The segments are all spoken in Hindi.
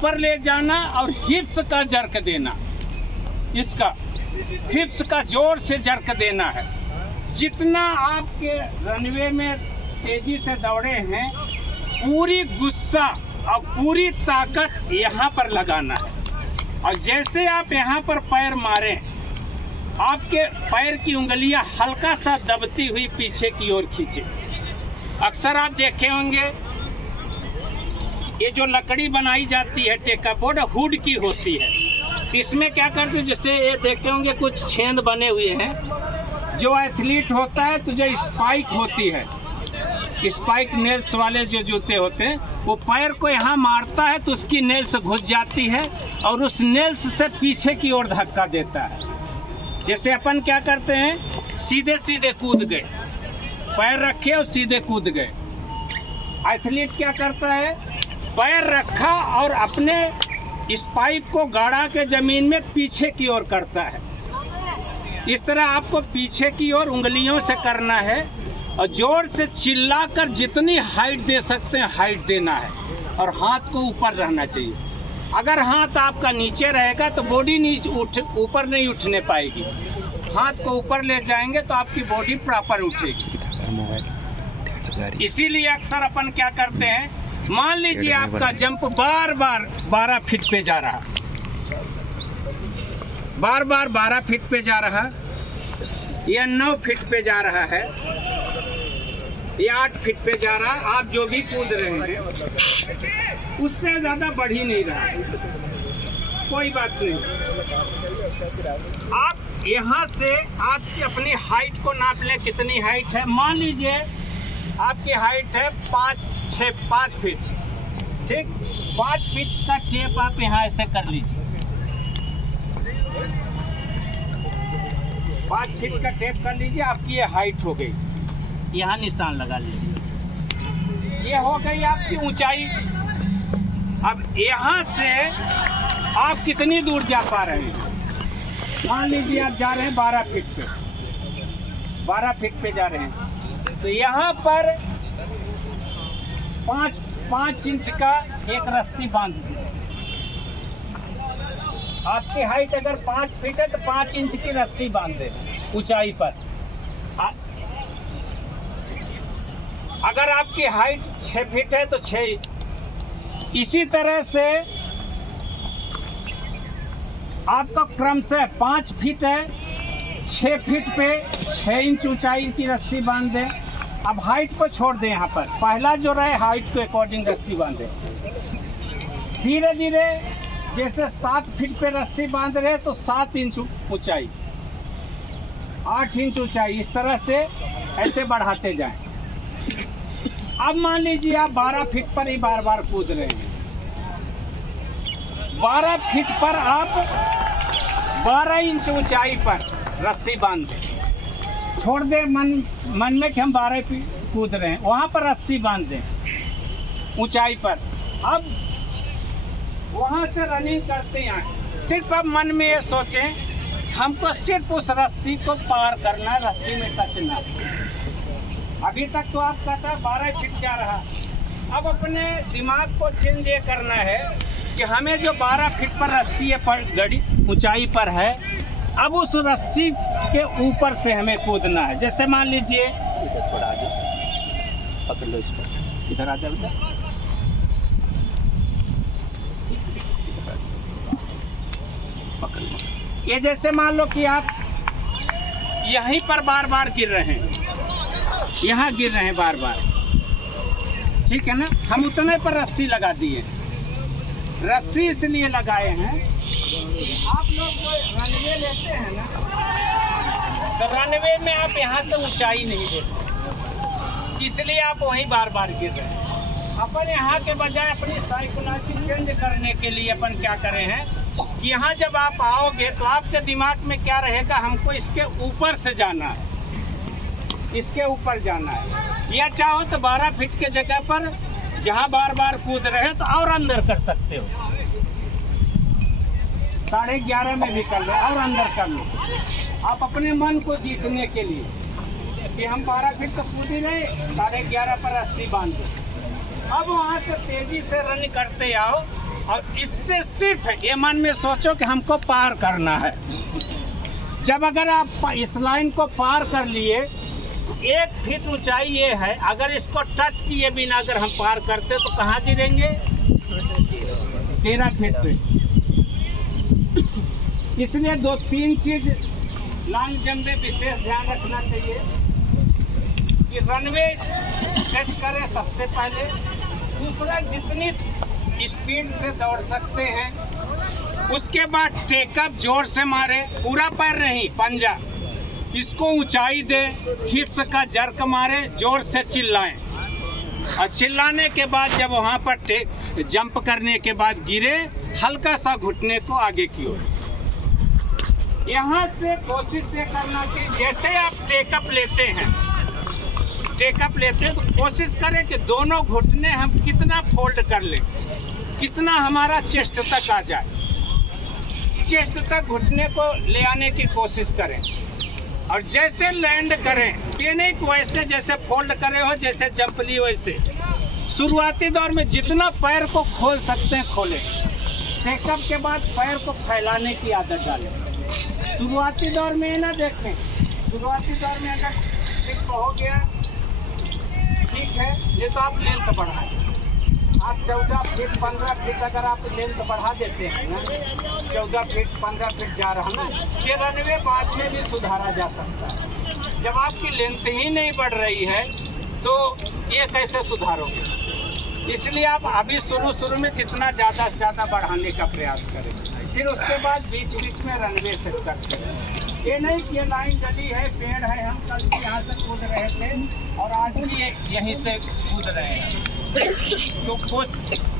ऊपर ले जाना और हिप्स का जर्क देना, इसका हिप्स का जोर से जर्क देना है। जितना आपके रनवे में तेजी से दौड़े हैं, पूरी गुस्सा और पूरी ताकत यहाँ पर लगाना है। और जैसे आप यहाँ पर पैर मारें, आपके पैर की उंगलियां हल्का सा दबती हुई पीछे की ओर खींचे। अक्सर आप देखे होंगे ये जो लकड़ी बनाई जाती है टेका बोर्ड हुड की होती है, इसमें क्या करते हैं, जैसे ये देखे होंगे कुछ छेद बने हुए हैं। जो एथलीट होता है तो जो स्पाइक होती है, स्पाइक नेल्स वाले जो जूते होते हैं, वो पैर को यहाँ मारता है तो उसकी नेल्स घुस जाती है और उस नेल्स से पीछे की ओर धक्का देता है। जैसे अपन क्या करते हैं, सीधे सीधे कूद गए, पैर रखे और सीधे कूद गए। एथलीट क्या करता है, पैर रखा और अपने इस पाइप को गाड़ा के जमीन में पीछे की ओर करता है। इस तरह आपको पीछे की ओर उंगलियों से करना है और जोर से चिल्लाकर जितनी हाइट दे सकते हैं हाइट देना है और हाथ को ऊपर रहना चाहिए। अगर हाथ आपका नीचे रहेगा तो बॉडी नीचे ऊपर नहीं उठने पाएगी। हाथ को ऊपर ले जाएंगे तो आपकी बॉडी प्रॉपर उठेगी। इसीलिए अक्सर अपन क्या करते हैं, मान लीजिए आपका जंप बार बार 12 फीट पे जा रहा, बार बार 12 फीट पे जा रहा, या 9 फीट पे जा रहा है, या 8 फीट पे जा रहा, आप जो भी कूद रहे हैं उससे ज़्यादा बढ़ ही नहीं रहा, कोई बात नहीं। आप यहाँ से आपकी अपनी हाइट को नाप लें, कितनी हाइट है। मान लीजिए आपकी हाइट है 5 फीट, ठीक। 5 फीट का टेप आप यहाँ ऐसे कर लीजिए, 5 फीट का टेप कर लीजिए, आपकी ये हाइट हो गई। यहाँ निशान लगा लीजिए, ये हो गई आपकी ऊंचाई। अब यहाँ से आप कितनी दूर जा पा रहे हैं। मान लीजिए आप जा रहे हैं 12 फीट पे, 12 फीट पे जा रहे हैं, तो यहाँ पर 5 इंच का एक रस्सी बांध दीजिए। आपकी हाइट अगर 5 फीट है तो 5 इंच की रस्सी बांध दे ऊंचाई पर। अगर आपकी हाइट 6 फीट है तो 6। इसी तरह से आपका क्रम से 5 फीट है, 6 फीट पे 6 इंच ऊंचाई की रस्सी बांध दें। अब हाइट को छोड़ दें, यहाँ पर पहला जो रहे हाइट के अकॉर्डिंग रस्सी बांधे। धीरे धीरे जैसे 7 फीट पे रस्सी बांध रहे तो 7 इंच ऊंचाई, 8 इंच ऊंचाई, इस तरह से ऐसे बढ़ाते जाएं। अब मान लीजिए आप 12 फीट पर ही बार बार कूद रहे हैं। 12 फीट पर आप 12 इंच ऊंचाई पर रस्सी बांध दें, छोड़ दें मन में कि हम 12 फीट कूद रहे हैं, वहाँ पर रस्सी बांध दें ऊंचाई पर। अब वहाँ से रनिंग करते हैं, सिर्फ अब मन में ये सोचें हमको सिर्फ उस रस्सी को पार करना, रस्सी में टचना। अभी तक तो आप कहता 12 फीट जा रहा, अब अपने दिमाग को चेंज ये करना है कि हमें जो 12 फीट पर रस्सी पर गड़ी ऊंचाई पर है, अब उस रस्सी के ऊपर से हमें कूदना है। जैसे मान लीजिए थोड़ा आ जाओ, पकड़ लो इसको, इधर आ जाओ, पकड़ लो। ये जैसे मान लो कि आप यहीं पर बार बार गिर रहे हैं, यहाँ गिर रहे हैं बार बार, ठीक है ना। हम उतने पर रस्सी लगा दिए। रस्सी इसलिए लगाए हैं, आप लोग रनवे लेते हैं ना, तो रनवे में आप यहाँ से ऊंचाई नहीं देते, इसलिए आप वहीं बार बार गिर रहे हैं। अपन यहाँ के बजाय अपनी साइकोलॉजी चेंज करने के लिए अपन क्या करे हैं कि यहाँ जब आप आओगे तो आपके दिमाग में क्या रहेगा, हमको इसके ऊपर से जाना है, इसके ऊपर जाना है। या चाहो तो 12 फीट के जगह पर जहाँ बार बार कूद रहे तो और अंदर कर सकते हो, 11:30 में भी कर लो और अंदर कर लो। आप अपने मन को जीतने के लिए कि हम 12 फीट तो कूद ही रहे, 11:30 पर रस्सी बांध दो। अब वहाँ से तेजी से रन करते आओ और इससे सिर्फ ये मन में सोचो कि हमको पार करना है। जब अगर आप इस लाइन को पार कर लिए, 1 फीट ऊंचाई ये है, अगर इसको टच किए बिना अगर हम पार करते तो कहाँ गिरेंगे? 13 फीट पे। इसलिए 2-3 चीज लॉन्ग जंप में विशेष ध्यान रखना चाहिए कि रनवे सेट करें सबसे पहले। दूसरा, जितनी स्पीड से दौड़ सकते हैं, उसके बाद टेकअप जोर से मारे, पूरा पैर नहीं, पंजा, इसको ऊंचाई दे, हिप्स का जर्क मारे, जोर से चिल्लाएं, और चिल्लाने के बाद जब वहां पर जंप करने के बाद गिरे, हल्का सा घुटने को आगे की ओर। यहाँ से कोशिश ये करना कि जैसे आप टेकअप लेते हैं तो कोशिश करें कि दोनों घुटने हम कितना फोल्ड कर लें, कितना हमारा चेस्ट तक आ जाए। चेस्ट तक घुटने को ले आने की कोशिश करें, और जैसे लैंड करें, ये नहीं कि वैसे जैसे फोल्ड करे हो, जैसे जंप ली वैसे। शुरुआती दौर में जितना पैर को खोल सकते हैं खोलें। टेकअप के बाद पैर को फैलाने की आदत डालें। शुरुआती दौर में ना देखें, शुरुआती दौर में अगर ठीक हो गया ठीक है, ये तो आप लेंथ बढ़ाएं। आप 14 फीट 15 फीट अगर आप लेंथ बढ़ा देते हैं ना, 14 फीट 15 फीट जा रहा ना, ये रनवे बाद में भी सुधारा जा सकता है। जब आपकी लेंथ ही नहीं बढ़ रही है तो ये कैसे सुधारोगे? इसलिए आप अभी शुरू में कितना ज़्यादा से ज़्यादा बढ़ाने का प्रयास करें, फिर उसके बाद बीच में रनवे सेट करते हैं। ये नहीं कि ये लाइन जली है, पेड़ है, हम कल भी यहाँ से कूद रहे थे और आज भी यहीं से कूद रहे हैं। तो कुछ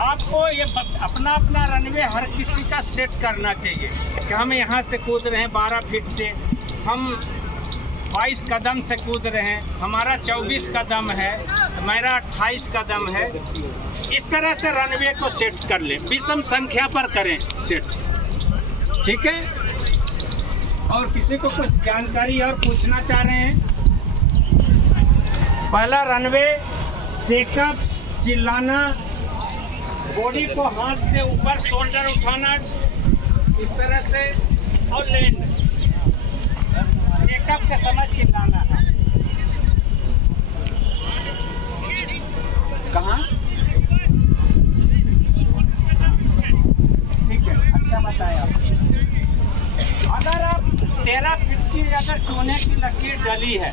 आपको ये अपना अपना रनवे हर किसी का सेट करना चाहिए कि हम यहाँ से कूद रहे हैं 12 फीट से, हम 22 कदम से कूद रहे हैं, हमारा 24 कदम है, मेरा 28 कदम है। इस तरह से रनवे को सेट कर लें, विषम संख्या पर करें सेट, ठीक है। और किसी को कुछ जानकारी और पूछना चाह रहे हैं? पहला रनवे, टेकअप, चिल्लाना, बॉडी को हाथ से ऊपर शोल्डर उठाना इस तरह से, और लैंड। टेकअप के समय चिल्लाना है। कहाँ? ठीक है, अच्छा बताया आप। अगर आप 13 फीट की अगर सोने की लकीर डली है,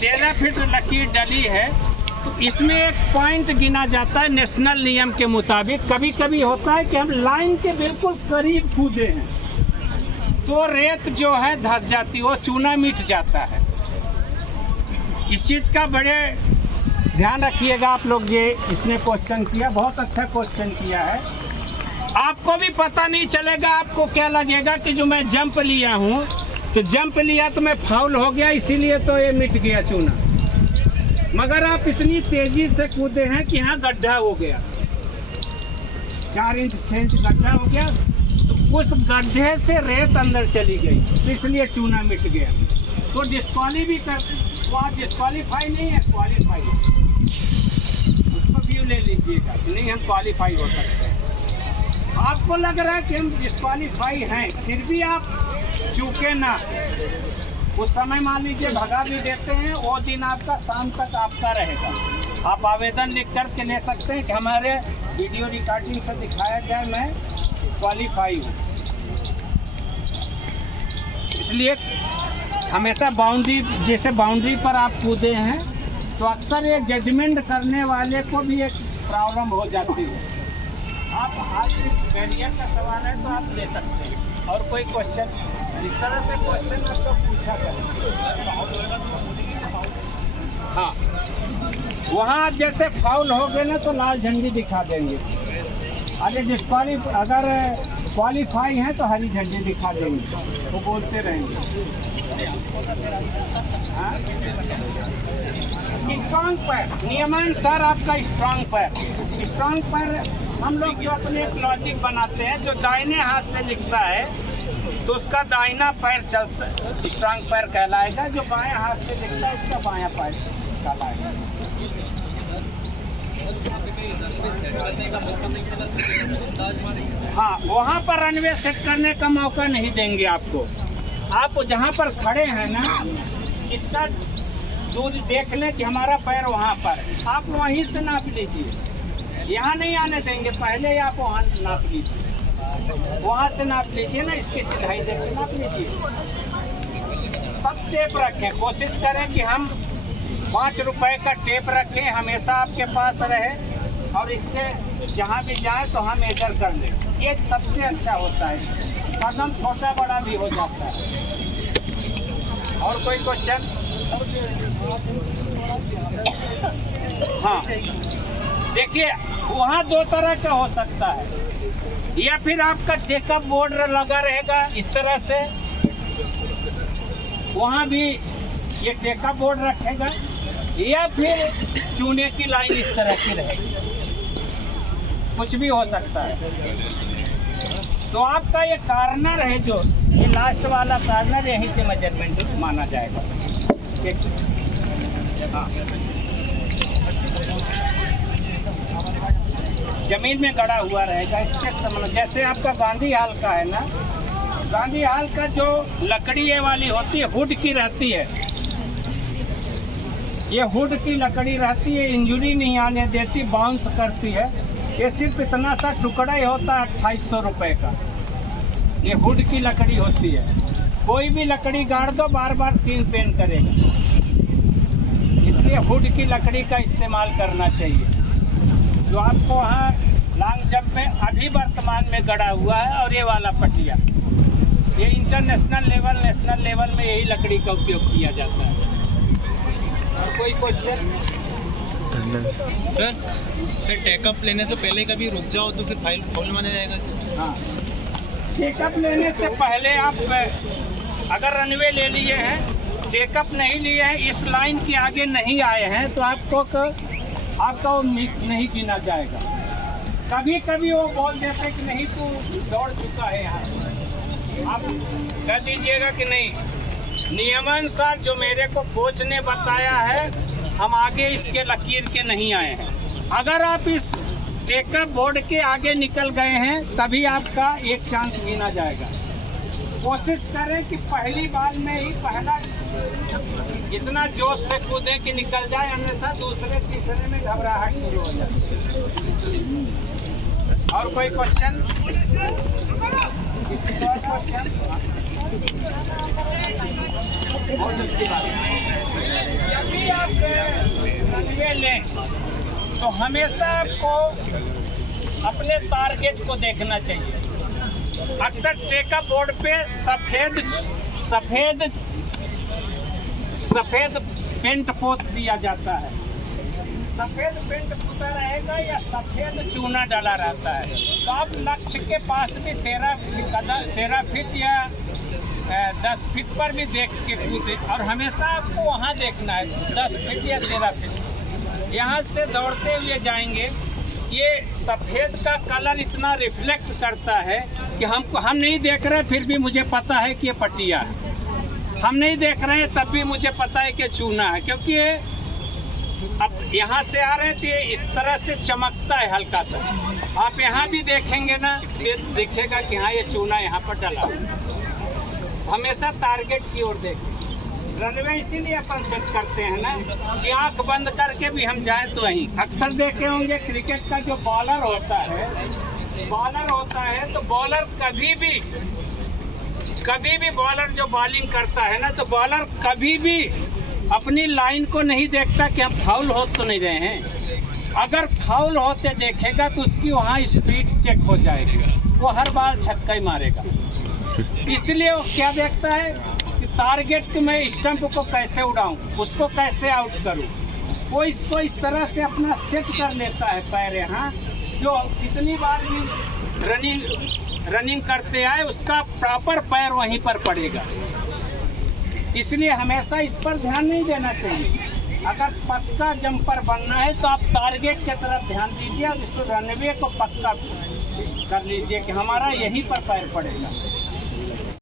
13 फीट लकीर डली है, तो इसमें एक पॉइंट गिना जाता है नेशनल नियम के मुताबिक। कभी कभी होता है कि हम लाइन के बिल्कुल करीब कूदे हैं तो रेत जो है धस जाती है, वो चूना मिट जाता है। इस चीज़ का बड़े ध्यान रखिएगा आप लोग। ये इसने क्वेश्चन किया, बहुत अच्छा क्वेश्चन किया है। आपको भी पता नहीं चलेगा, आपको क्या लगेगा कि जो मैं जंप लिया हूँ, तो जंप लिया तो मैं फाउल हो गया, इसीलिए तो ये मिट गया चूना। मगर आप इतनी तेजी से कूदे हैं कि यहाँ गड्ढा हो गया, 4 इंच 6 इंच गड्ढा हो गया, तो उस गड्ढे से रेत अंदर चली गई, तो इसलिए चूना मिट गया। तो डिस्क्वालीफाई नहीं है, क्वालिफाई। उसको व्यू ले लीजिएगा, नहीं हम क्वालिफाई हो सकते हैं। आपको लग रहा है कि हम डिस्क्वालीफाई हैं, फिर भी आप चूके ना। उस समय मान लीजिए भगा भी देते हैं, वो दिन आपका शाम तक आपका रहेगा। आप आवेदन लिख कर के ले सकते हैं कि हमारे वीडियो रिकॉर्डिंग से दिखाया जाए मैं क्वालिफाई हूँ। इसलिए हमेशा बाउंड्री, जैसे बाउंड्री पर आप कूदे हैं तो अक्सर ये जजमेंट करने वाले को भी एक प्रॉब्लम हो जाती है। आप आज बैरियर का सवाल है तो आप ले सकते हैं। और कोई क्वेश्चन इस तरह से क्वेश्चन मतलब पूछा करें। हाँ, वहाँ जैसे फाउल हो गए ना तो लाल झंडी दिखा देंगे। अगर क्वालिफाई हैं तो हरी झंडी दिखा देंगे, वो बोलते रहेंगे। स्ट्रॉन्ग पैर, नियमानुसार आपका स्ट्रॉन्ग पैर हम लोग जो अपने एक लॉजिक बनाते हैं, जो दाहिने हाथ से लिखता है तो उसका दाहिना पैर चलता, स्ट्रॉन्ग पैर कहलाएगा। जो बाएं हाथ से लिखता है उसका बायां पैर कहलाएगा। हाँ, वहाँ पर रनवे सेट करने का मौका नहीं देंगे आपको। आप जहाँ पर खड़े हैं ना, इसका दूर देख लें कि हमारा पैर वहाँ पर है, आप वहीं से नाप लीजिए। यहाँ नहीं आने देंगे, पहले ही आप वहाँ नाप लीजिए, वहाँ से नाप लीजिए ना, इसकी सिधाई देकर नाप लीजिए। सब टेप रखें, कोशिश करें कि हम 5 रुपए का टेप रखें, हमेशा आपके पास रहे, और इससे जहाँ भी जाए तो हम मेजर कर लें। ये सबसे अच्छा होता है, कदम छोटा बड़ा भी हो जाता है। और कोई क्वेश्चन? हाँ, देखिए वहाँ 2 तरह का हो सकता है, या फिर आपका चेकअप बोर्ड लगा रहेगा इस तरह से, वहाँ भी ये टेकअप बोर्ड रखेगा, या फिर चूने की लाइन इस तरह की रहेगी, कुछ भी हो सकता है। तो आपका ये कार्नर है, जो ये लास्ट वाला कार्नर, यहीं से मेजरमेंट माना जाएगा। हाँ, जमीन में गड़ा हुआ रहेगा, इसके समझ। जैसे आपका गांधी हाल का है ना, गांधी हाल का जो लकड़ी ये वाली होती है, हुड की रहती है, ये हुड की लकड़ी रहती है, इंजुरी नहीं आने देती, बाउंस करती है। ये सिर्फ इतना सा टुकड़ा ही होता है 2800 रुपए का, ये हुड की लकड़ी होती है। कोई भी लकड़ी गाड़ दो, बार बार 3 पेन करेगा, इसलिए हुड की लकड़ी का इस्तेमाल करना चाहिए। जो आपको वहाँ लॉन्ग जंप में अभी वर्तमान में गड़ा हुआ है, और ये वाला पटिया, ये इंटरनेशनल लेवल, नेशनल लेवल में यही लकड़ी का उपयोग किया जाता है। और कोई क्वेश्चन? सर टेकअप लेने से पहले कभी रुक जाओ तो फिर फाउल माना जाएगा? हाँ, टेकअप लेने से पहले आप अगर रनवे ले लिए हैं, टेकअप नहीं लिए हैं, इस लाइन के आगे नहीं आए हैं, तो आपका वो मिस नहीं गिना जाएगा। कभी कभी वो बोल देते कि नहीं तू दौड़ चुका है यहाँ, आप कह दीजिएगा कि नहीं, नियमानुसार जो मेरे को कोच ने बताया है, हम आगे इसके लकीर के नहीं आए हैं। अगर आप इस टेकअप बोर्ड के आगे निकल गए हैं, तभी आपका एक चांस गिना जाएगा। कोशिश करें कि पहली बार में ही पहला इतना जोश से कूदे कि निकल जाए, अन्यथा दूसरे तीसरे में घबराहट शुरू हो जाए। और कोई क्वेश्चन? जब भी आप रनवे लें तो हमेशा आपको अपने टारगेट को देखना चाहिए। अक्सर टेकअप बोर्ड पे सफेद पेंट पोत दिया जाता है, सफेद पेंट पोता रहेगा या सफेद चूना डाला रहता है। तो आप लक्ष्य के पास भी 13 फीट या 10 फीट पर भी देख के कूदे, और हमेशा आपको वहाँ देखना है 10 फीट या 13 फीट। यहाँ से दौड़ते हुए जाएंगे, ये सफेद का कलर इतना रिफ्लेक्ट करता है कि हम नहीं देख रहे, फिर भी मुझे पता है कि ये पटिया है। हम नहीं देख रहे हैं, तब भी मुझे पता है कि चूना है, क्योंकि ये अब यहाँ से आ रहे थे, इस तरह से चमकता है हल्का सा। आप यहाँ भी देखेंगे ना, फिर दिखेगा कि हाँ ये चूना यहाँ पर डला। हमेशा टारगेट की ओर देखें। रनवे इसीलिए अपन सेट करते हैं ना, कि आंख बंद करके भी हम जाए तो वहीं। अक्सर देखे होंगे क्रिकेट का जो बॉलर होता है, तो बॉलर कभी भी बॉलर जो बॉलिंग करता है ना, तो बॉलर कभी भी अपनी लाइन को नहीं देखता कि हम फाउल हो तो नहीं रहे हैं। अगर फाउल होते देखेगा तो उसकी वहाँ स्पीड चेक हो जाएगी, वो हर बार छक्का ही मारेगा। इसलिए वो क्या देखता है कि टारगेट को मैं स्टंप को कैसे उड़ाऊं, उसको कैसे आउट करूं। वो इसको इस तरह से अपना सेट कर लेता है पैर यहाँ, जो कितनी बार भी रनिंग करते आए, उसका प्रॉपर पैर वहीं पर पड़ेगा। इसलिए हमेशा इस पर ध्यान नहीं देना चाहिए। अगर पक्का जंपर बनना है तो आप टारगेट की तरफ ध्यान दीजिए और इसको रनवे को पक्का कर लीजिए कि हमारा यहीं पर पैर पड़ेगा।